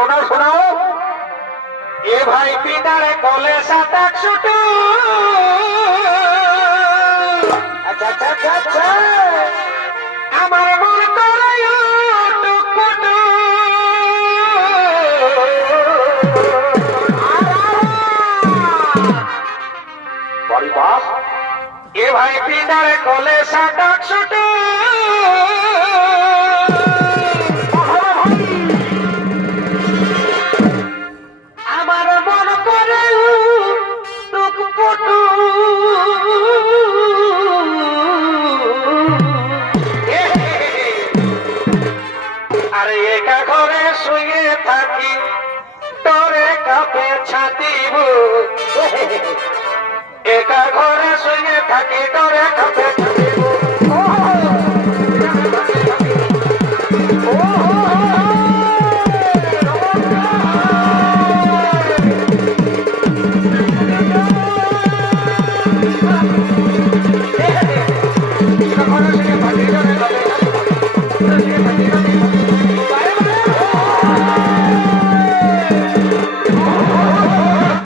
শোনা শোনাও এ ভাই পিতার কলে সাতাক ছুটু আচ্ছা আমার মন এ ভাই পিতার কোলে সাতাক ছুটু Thank you.